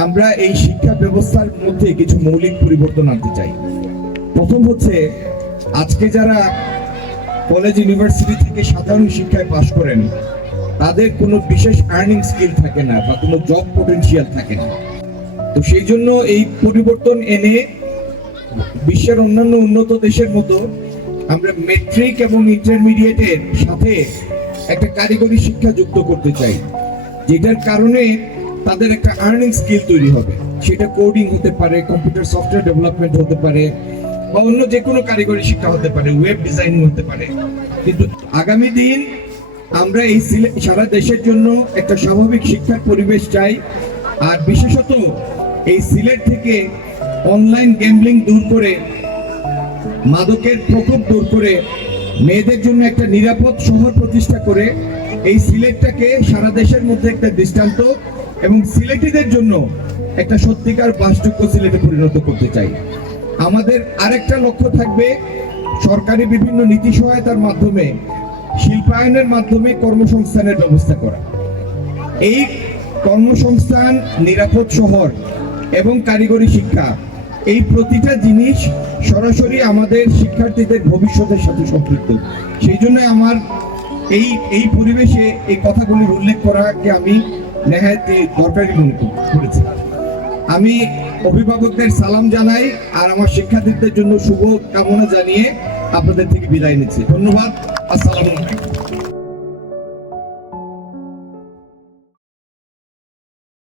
আমরা এই শিক্ষা ব্যবস্থার মধ্যে কিছু মৌলিক পরিবর্তন আনতে চাই। প্রথম হচ্ছে, আজকে যারা কলেজ ইউনিভার্সিটি থেকে সাধারণ শিক্ষায় পাশ করেন তাদের কোনো বিশেষ আর্নিং স্কিল থাকে না বা কোনো জব পটেনশিয়াল থাকে না। তো সেই জন্য এই পরিবর্তন এনে বিশ্বের অন্যান্য উন্নত দেশের মতো আমরা মেট্রিক এবং ইন্টারমিডিয়েটের সাথে একটা কারিগরি শিক্ষা যুক্ত করতে চাই, যেটার কারণে তাদের একটা আর্নিং স্কিল তৈরি হবে। সেটা কোডিং হতে পারে, কম্পিউটার সফটওয়্যার ডেভেলপমেন্ট হতে পারে, বা অন্য যে কোনো কারিগরি শিক্ষা হতে পারে, ওয়েব ডিজাইনিং হতে পারে। কিন্তু আগামী দিন আমরা এই সারা দেশের জন্য একটা স্বাভাবিক শিক্ষার পরিবেশ চাই। আর বিশেষত এই সিলেট থেকে অনলাইন গ্যাম্বলিং দূর করে, মাদকের প্রকোপ দূর করে, মেয়েদের জন্য একটা নিরাপদ শহর প্রতিষ্ঠা করে এই সিলেটটাকে সারা দেশের মধ্যে একটা দৃষ্টান্ত এবং সিলেটিদের জন্য একটা সত্যিকার বাসযোগ্য সিলেটে পরিণত করতে চাই। আমাদের আরেকটা লক্ষ্য থাকবে সরকারি বিভিন্ন নীতি সহায়তার মাধ্যমে, শিল্পায়নের মাধ্যমে কর্মসংস্থানের ব্যবস্থা করা। এই কর্মসংস্থান, নিরাপদ শহর এবং কারিগরি শিক্ষা, এই প্রতিটা জিনিস সরাসরি আমাদের শিক্ষার্থীদের ভবিষ্যতের সাথে সম্পৃক্ত। সেই জন্য আমার এই পরিবেশে এই কথাগুলির উল্লেখ করাকে আমি নেহায়েত দরকারি মনে করেছি। আমি অভিভাবকদের সালাম জানাই আর আমার শিক্ষার্থীদের জন্য শুভ কামনা জানিয়ে আপনাদের থেকে বিদায় নিচ্ছি। ধন্যবাদ। আসসালামু আলাইকুম।